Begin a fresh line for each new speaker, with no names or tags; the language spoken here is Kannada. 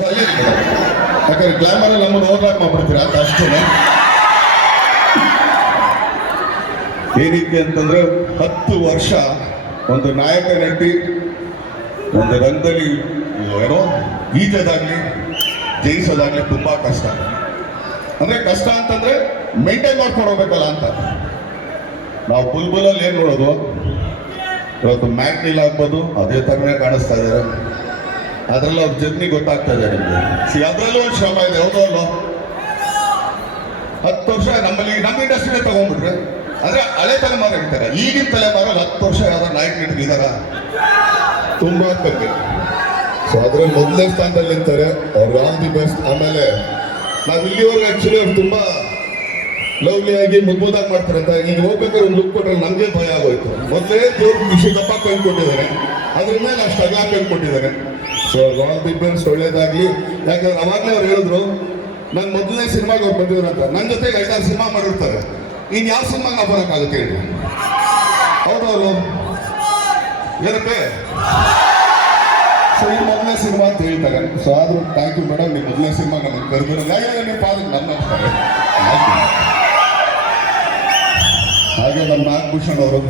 ಯಾಕಂದ್ರೆ ಗ್ಲಾಮರ್ ನಮ್ಮನ್ನು ಓವರ್ಲಾಪ್ ಮಾಡ್ಬಿಡ್ತೀರಾ? ಅಂತ ಅಷ್ಟೇ ಏನಕ್ಕೆ ಅಂತಂದ್ರೆ ಹತ್ತು ವರ್ಷ ಒಂದು ನಾಯಕ, ನಟಿ, ಒಂದು ರಂಗದಲ್ಲಿ ಏನೋ ಈಜೋದಾಗ್ಲಿ, ಜಯಿಸೋದಾಗ್ಲಿ ತುಂಬಾ ಕಷ್ಟ. ಅಂದ್ರೆ ಕಷ್ಟ ಅಂತಂದ್ರೆ ಮೇಂಟೈನ್ ಮಾಡ್ಕೊಂಡು ಹೋಗ್ಬೇಕಲ್ಲ ಅಂತ. ನಾವು ಬುಲ್ಬುಲಲ್ಲಿ ಏನ್ ನೋಡೋದು? ಇವತ್ತು ಮ್ಯಾಗ್ನಿಲ್ ಆಗ್ಬೋದು, ಅದೇ ತರನೇ ಕಾಣಿಸ್ತಾ ಇದ್ದಾರೆ ಅದರಲ್ಲಿ ಅವ್ರ ಜರ್ನಿ ಗೊತ್ತಾಗ್ತಾ ಇದೆ ನಿಮಗೆ. ಅದರಲ್ಲೂ ಒಂದು ಶ್ರಮ ಇದೆ, ಹೌದು ಅಲ್ವಾ? ಹತ್ತು ವರ್ಷ ನಮ್ಮಲ್ಲಿ ನಮ್ಮ ಇಂಡಸ್ಟ್ರಿನೇ ತಗೊಂಡ್ಬಿಟ್ರೆ, ಅಂದ್ರೆ ಹಳೆ ತಲೆಮಾರು ಇರ್ತಾರೆ ಈಗಿನ ತಲೆಮಾರಲ್ಲಿ ಹತ್ತು ವರ್ಷ ಯಾವ್ದಾರು ನಾಯಕ ಇಟ್ಟಿದಾರ ತುಂಬಾ ಕಮ್ಮಿ. ಸೊ ಅದ್ರಲ್ಲಿ ಮೊದಲನೇ ಸ್ಥಾನದಲ್ಲಿ ನಿಂತಾರೆ ಅವ್ರು ಆಲ್ ದಿ ಬೆಸ್ಟ್ ಆಮೇಲೆ ನಾವು ಇಲ್ಲಿವರೆಗೂ ಆಕ್ಚುಲಿ ಅವ್ರು ತುಂಬಾ ಲವ್ಲಿ ಆಗಿ ಮಾಡ್ತಾರೆ ಅಂತ ಈಗ ಹೋಗ್ಬೇಕಾದ್ರೆ ಒಂದು ಲುಕ್ ಕೊಟ್ಟರೆ ನಮಗೆ ಭಯ ಆಗೋಯ್ತು. ಮೊದಲೇ ದೇವ್ರು ಖುಷಿ ದಪ್ಪ ಕೊಟ್ಟಿದ್ದಾರೆ. ಅದ್ರ ಮೇಲೆ ಅಷ್ಟು ಅಗಲ ಕೊಟ್ಟಿದ್ದಾರೆ. ಸೊ ದಿ ಬೆಸ್ಟ್ ಒಳ್ಳೇದಾಗ್ಲಿ. ಯಾಕಂದ್ರೆ ಅವಾಗಲೇ ಅವ್ರು ಹೇಳಿದ್ರು ನನ್ನ ಮೊದಲನೇ ಸಿನಿಮಾಗೆ ಅವ್ರು ಅಂತ ನನ್ನ ಜೊತೆಗೆ ಐದಾರು ಸಿನಿಮಾ ಮಾಡಿರ್ತಾರೆ. ಇನ್ನು ಯಾವ ಸಿನಿಮಾಗೆ ಬರೋಕ್ಕಾಗುತ್ತೆ ಹೇಳಿ? ಅವರು ಏನಕ್ಕೆ ಸೊ ಈ ಮೊದಲನೇ ಸಿನಿಮಾ ಅಂತ ಹೇಳ್ತಾರೆ. ಸೊ ಆದರೂ ಥ್ಯಾಂಕ್ ಯು ಮೇಡಮ್ ನೀವು ಮೊದಲನೇ ಸಿನಿಮಾ ನನಗೆ ಕರೆದಿರೋ ಯಾಕೆ ನಿಮ್ಮ ಪಾದ ನನ್ನ ನಮ್ಮ ನಾಗಭೂಷಣ್ ಅವರು